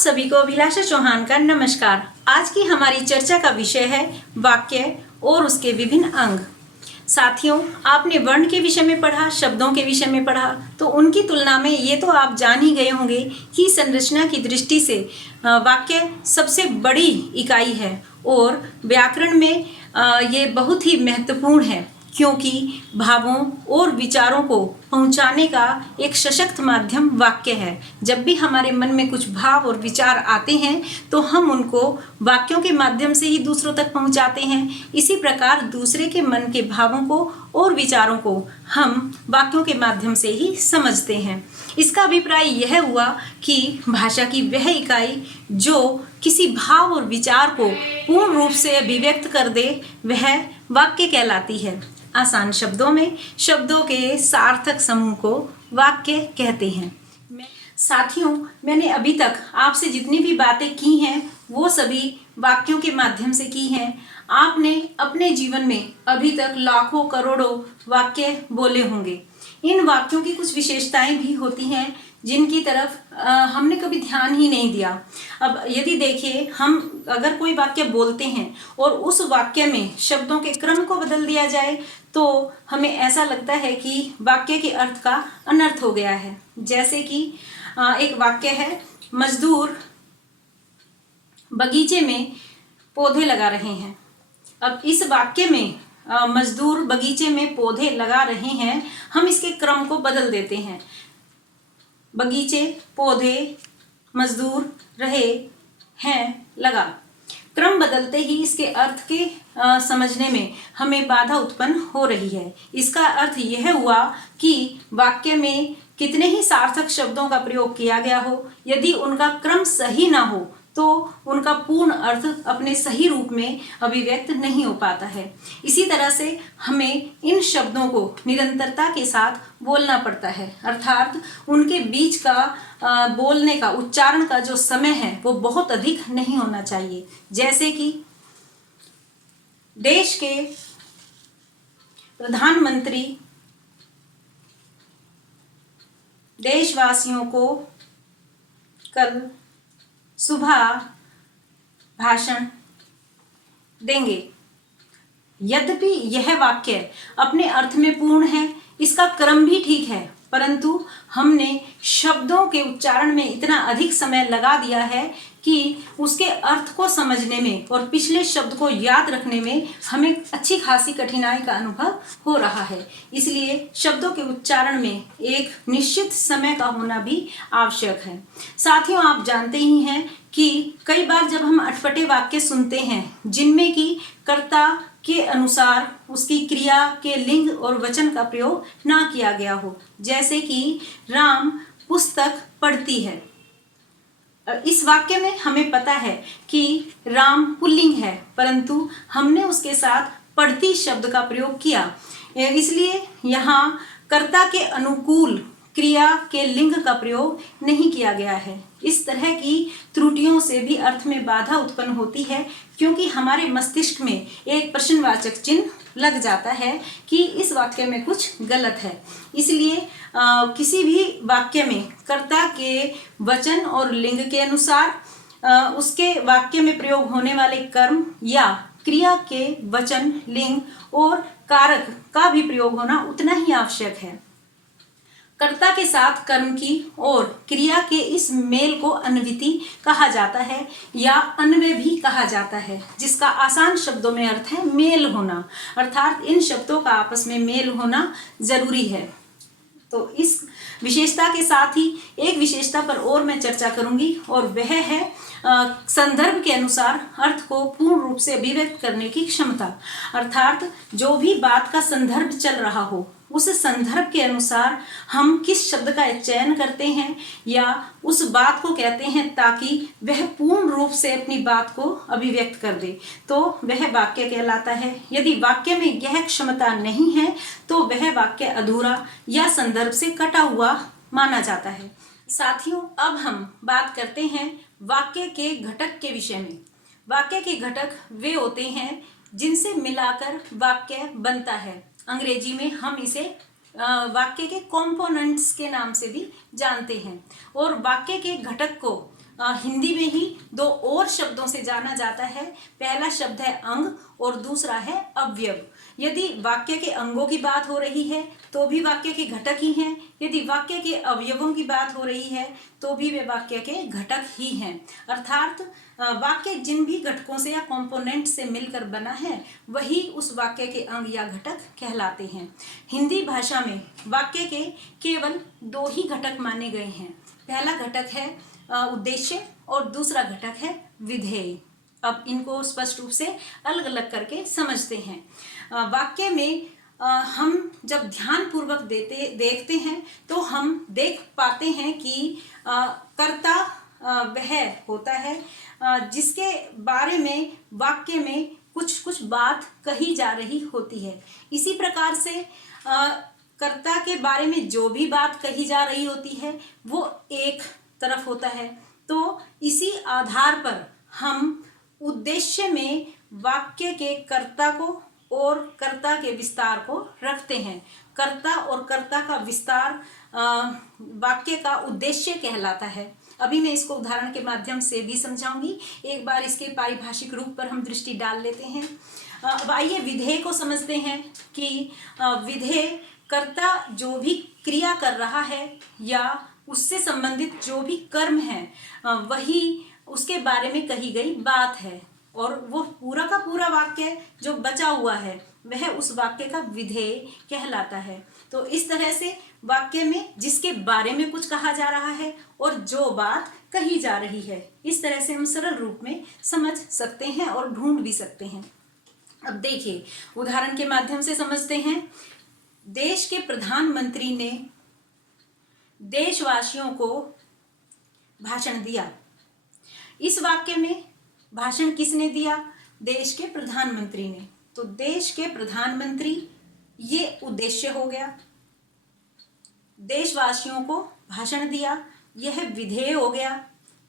सभी को अभिलाषा चौहान का नमस्कार। आज की हमारी चर्चा का विषय है वाक्य और उसके विभिन्न अंग। साथियों, आपने वर्ण के विषय में पढ़ा, शब्दों के विषय में पढ़ा, तो उनकी तुलना में ये तो आप जान ही गए होंगे कि संरचना की दृष्टि से वाक्य सबसे बड़ी इकाई है और व्याकरण में ये बहुत ही महत्वपूर्ण है, क्योंकि भावों और विचारों को पहुंचाने का एक सशक्त माध्यम वाक्य है। जब भी हमारे मन में कुछ भाव और विचार आते हैं तो हम उनको वाक्यों के माध्यम से ही दूसरों तक पहुंचाते हैं। इसी प्रकार दूसरे के मन के भावों को और विचारों को हम वाक्यों के माध्यम से ही समझते हैं। इसका अभिप्राय यह हुआ कि भाषा की वह इकाई जो किसी भाव और विचार को पूर्ण रूप से अभिव्यक्त कर दे वह वाक्य कहलाती है। आसान शब्दों में शब्दों के सार्थक समूह को वाक्य कहते हैं। साथियों, मैंने अभी तक आपसे जितनी भी बातें की हैं वो सभी वाक्यों के माध्यम से की हैं। आपने अपने जीवन में अभी तक लाखों करोड़ों वाक्य बोले होंगे। इन वाक्यों की कुछ विशेषताएं भी होती हैं जिनकी तरफ हमने कभी ध्यान ही नहीं दिया। अब यदि देखिए, हम अगर कोई वाक्य बोलते हैं और उस वाक्य में शब्दों के क्रम को बदल दिया जाए तो हमें ऐसा लगता है कि वाक्य के अर्थ का अनर्थ हो गया है। जैसे कि एक वाक्य है, मजदूर बगीचे में पौधे लगा रहे हैं। अब इस वाक्य में मजदूर बगीचे में पौधे लगा रहे हैं, हम इसके क्रम को बदल देते हैं। बगीचे, पौधे, मजदूर, रहे, हैं, लगा। क्रम बदलते ही इसके अर्थ के समझने में हमें बाधा उत्पन्न हो रही है। इसका अर्थ यह हुआ कि वाक्य में कितने ही सार्थक शब्दों का प्रयोग किया गया हो, यदि उनका क्रम सही ना हो तो उनका पूर्ण अर्थ अपने सही रूप में अभिव्यक्त नहीं हो पाता है। इसी तरह से हमें इन शब्दों को निरंतरता के साथ बोलना पड़ता है, अर्थात उनके बीच का बोलने का, उच्चारण का जो समय है वो बहुत अधिक नहीं होना चाहिए। जैसे कि देश के प्रधानमंत्री देशवासियों को कल सुबह भाषण देंगे। यद्यपि यह वाक्य अपने अर्थ में पूर्ण है, इसका क्रम भी ठीक है, परंतु हमने शब्दों के उच्चारण में इतना अधिक समय लगा दिया है कि उसके अर्थ को समझने में और पिछले शब्द को याद रखने में हमें अच्छी खासी कठिनाई का अनुभव हो रहा है। इसलिए शब्दों के उच्चारण में एक निश्चित समय का होना भी आवश्यक है। साथियों, आप जानते ही हैं कि कई बार जब हम अटपटे वाक्य सुनते हैं जिनमें कि कर्ता के अनुसार उसकी क्रिया के लिंग और वचन का प्रयोग ना किया गया हो, जैसे कि राम पुस्तक पढ़ती है। इस वाक्य में हमें पता है कि राम पुल्लिंग है, परंतु हमने उसके साथ पढ़ती शब्द का प्रयोग किया, इसलिए यहाँ कर्ता के अनुकूल क्रिया के लिंग का प्रयोग नहीं किया गया है। इस तरह की त्रुटियों से भी अर्थ में बाधा उत्पन्न होती है, क्योंकि हमारे मस्तिष्क में एक प्रश्नवाचक चिन्ह लग जाता है कि इस वाक्य में कुछ गलत है। इसलिए किसी भी वाक्य में कर्ता के वचन और लिंग के अनुसार उसके वाक्य में प्रयोग होने वाले कर्म या क्रिया के वचन, लिंग और कारक का भी प्रयोग होना उतना ही आवश्यक है। कर्ता के साथ कर्म की और क्रिया के इस मेल को अन्विति कहा जाता है या अन्वय भी कहा जाता है, जिसका आसान शब्दों में अर्थ है मेल होना, अर्थात इन शब्दों का आपस में मेल होना जरूरी है। तो इस विशेषता के साथ ही एक विशेषता पर और मैं चर्चा करूंगी, और वह है संदर्भ के अनुसार अर्थ को पूर्ण रूप से अभिव्यक्त करने की क्षमता। अर्थात जो भी बात का संदर्भ चल रहा हो, उस संदर्भ के अनुसार हम किस शब्द का चयन करते हैं या उस बात को कहते हैं ताकि वह पूर्ण रूप से अपनी बात को अभिव्यक्त कर दे, तो वह वाक्य कहलाता है। यदि वाक्य में यह क्षमता नहीं है तो वह वाक्य अधूरा या संदर्भ से कटा हुआ माना जाता है। साथियों, अब हम बात करते हैं वाक्य के घटक के विषय में। वाक्य के घटक वे होते हैं जिनसे मिलाकर वाक्य बनता है। अंग्रेजी में हम इसे वाक्य के कंपोनेंट्स के नाम से भी जानते हैं। और वाक्य के घटक को हिंदी में ही दो और शब्दों से जाना जाता है। पहला शब्द है अंग और दूसरा है अवयव। यदि वाक्य के अंगों की बात हो रही है तो भी वाक्य के घटक ही हैं, यदि वाक्य के अवयवों की बात हो रही है तो भी वे वाक्य के घटक ही हैं। अर्थात वाक्य जिन भी घटकों से या कंपोनेंट से मिलकर बना है वही उस वाक्य के अंग या घटक कहलाते हैं। हिंदी भाषा में वाक्य के केवल दो ही घटक माने गए हैं। पहला घटक है उद्देश्य और दूसरा घटक है विधेय। अब इनको स्पष्ट रूप से अलग अलग करके समझते हैं। वाक्य में हम जब ध्यानपूर्वक देखते हैं तो हम देख पाते हैं कि कर्ता वह होता है जिसके बारे में वाक्य में कुछ बात कही जा रही होती है। इसी प्रकार से कर्ता के बारे में जो भी बात कही जा रही होती है वो एक तरफ होता है। तो इसी आधार पर हम उद्देश्य में वाक्य के कर्ता को और कर्ता के विस्तार को रखते हैं। कर्ता और कर्ता का विस्तार वाक्य का उद्देश्य कहलाता है। अभी मैं इसको उदाहरण के माध्यम से भी समझाऊंगी। एक बार इसके पारिभाषिक रूप पर हम दृष्टि डाल लेते हैं। अब आइए विधेय को समझते हैं कि विधेय कर्ता जो भी क्रिया कर रहा है या उससे संबंधित जो भी कर्म है वही उसके बारे में कही गई बात है, और वो पूरा का पूरा वाक्य जो बचा हुआ है वह उस वाक्य का विधेय कहलाता है। तो इस तरह से वाक्य में जिसके बारे में कुछ कहा जा रहा है और जो बात कही जा रही है, इस तरह से हम सरल रूप में समझ सकते हैं और ढूंढ भी सकते हैं। अब देखिए उदाहरण के माध्यम से समझते हैं। देश के प्रधानमंत्री ने देशवासियों को भाषण दिया। इस वाक्य में भाषण किसने दिया? देश के प्रधानमंत्री ने। तो देश के प्रधानमंत्री ये उद्देश्य हो गया। देशवासियों को भाषण दिया यह विधेय हो गया,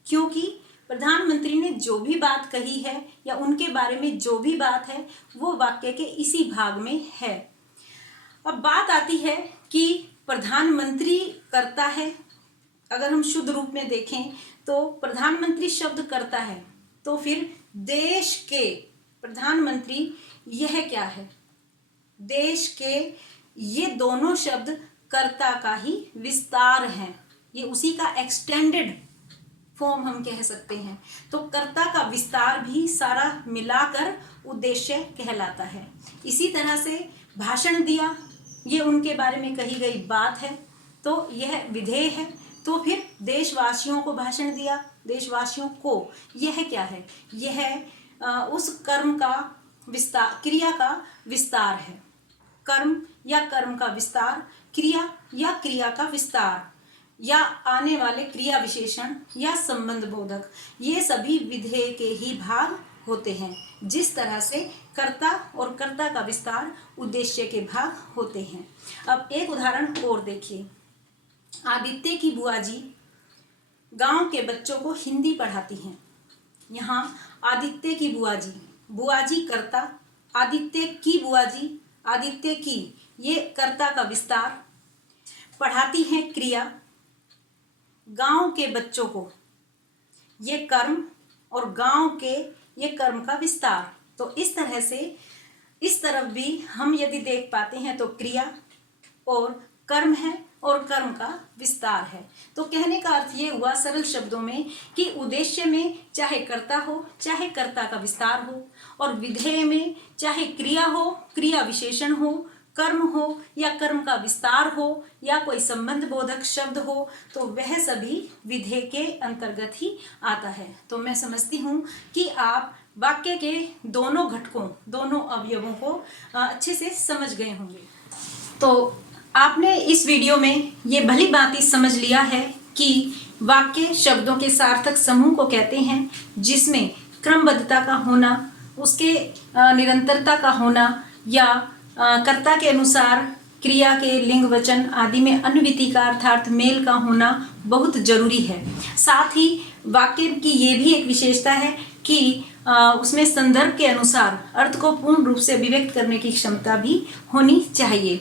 क्योंकि प्रधानमंत्री ने जो भी बात कही है या उनके बारे में जो भी बात है वो वाक्य के इसी भाग में है। अब बात आती है कि प्रधानमंत्री करता है। अगर हम शुद्ध रूप में देखें तो प्रधानमंत्री शब्द करता है, तो फिर देश के प्रधानमंत्री यह क्या है? देश के ये दोनों शब्द कर्ता का ही विस्तार है, ये उसी का एक्सटेंडेड फॉर्म हम कह सकते हैं। तो कर्ता का विस्तार भी सारा मिलाकर उद्देश्य कहलाता है। इसी तरह से भाषण दिया, ये उनके बारे में कही गई बात है, तो यह विधेय है। तो फिर देशवासियों को भाषण दिया, देशवासियों को, यह क्या है? यह उस कर्म का विस्तार, क्रिया का विस्तार है। कर्म या कर्म का विस्तार, क्रिया या क्रिया का विस्तार, या आने वाले क्रिया विशेषण या संबंध बोधक, ये सभी विधेय के ही भाग होते हैं। जिस तरह से कर्ता और कर्ता का विस्तार उद्देश्य के भाग होते हैं। अब एक उदाहरण और देखिए। आदित्य की बुआ जी गांव के बच्चों को हिंदी पढ़ाती हैं। यहाँ आदित्य की बुआ जी कर्ता, आदित्य की बुआ जी, आदित्य की, ये कर्ता का विस्तार, पढ़ाती हैं क्रिया, गांव के बच्चों को ये कर्म, और गांव के ये कर्म का विस्तार। तो इस तरह से इस तरफ भी हम यदि देख पाते हैं तो क्रिया और कर्म है और कर्म का विस्तार है। तो कहने का अर्थ ये हुआ सरल शब्दों में कि उद्देश्य में चाहे कर्ता हो चाहे कर्ता का विस्तार हो, और विधेय में चाहे क्रिया हो, क्रिया विशेषण हो, कर्म हो या कर्म का विस्तार हो या कोई संबंध बोधक शब्द हो, तो वह सभी विधेय के अंतर्गत ही आता है। तो मैं समझती हूँ कि आप वाक्य के दोनों घटकों, दोनों अवयवों को अच्छे से समझ गए होंगे। तो आपने इस वीडियो में ये भली भांति समझ लिया है कि वाक्य शब्दों के सार्थक समूह को कहते हैं, जिसमें क्रमबद्धता का होना, उसके निरंतरता का होना, या कर्ता के अनुसार क्रिया के लिंग वचन आदि में अन्वयति का अर्थात मेल का होना बहुत जरूरी है। साथ ही वाक्य की ये भी एक विशेषता है कि उसमें संदर्भ के अनुसार अर्थ को पूर्ण रूप से अभिव्यक्त करने की क्षमता भी होनी चाहिए।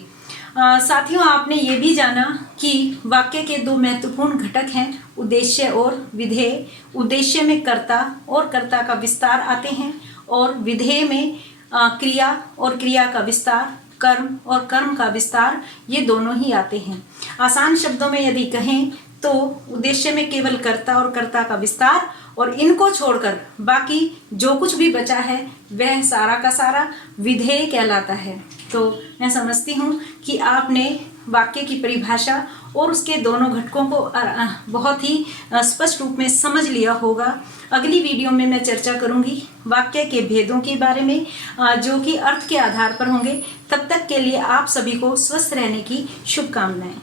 साथियों, आपने ये भी जाना कि वाक्य के दो महत्वपूर्ण घटक हैं, उद्देश्य और विधेय। उद्देश्य में कर्ता और कर्ता का विस्तार आते हैं और विधेय में क्रिया और क्रिया का विस्तार, कर्म और कर्म का विस्तार, ये दोनों ही आते हैं। आसान शब्दों में यदि कहें तो उद्देश्य में केवल कर्ता और कर्ता का विस्तार, और इनको छोड़कर बाकी जो कुछ भी बचा है वह सारा का सारा विधेय कहलाता है। तो मैं समझती हूँ कि आपने वाक्य की परिभाषा और उसके दोनों घटकों को बहुत ही स्पष्ट रूप में समझ लिया होगा। अगली वीडियो में मैं चर्चा करूँगी वाक्य के भेदों के बारे में, जो कि अर्थ के आधार पर होंगे। तब तक के लिए आप सभी को स्वस्थ रहने की शुभकामनाएं।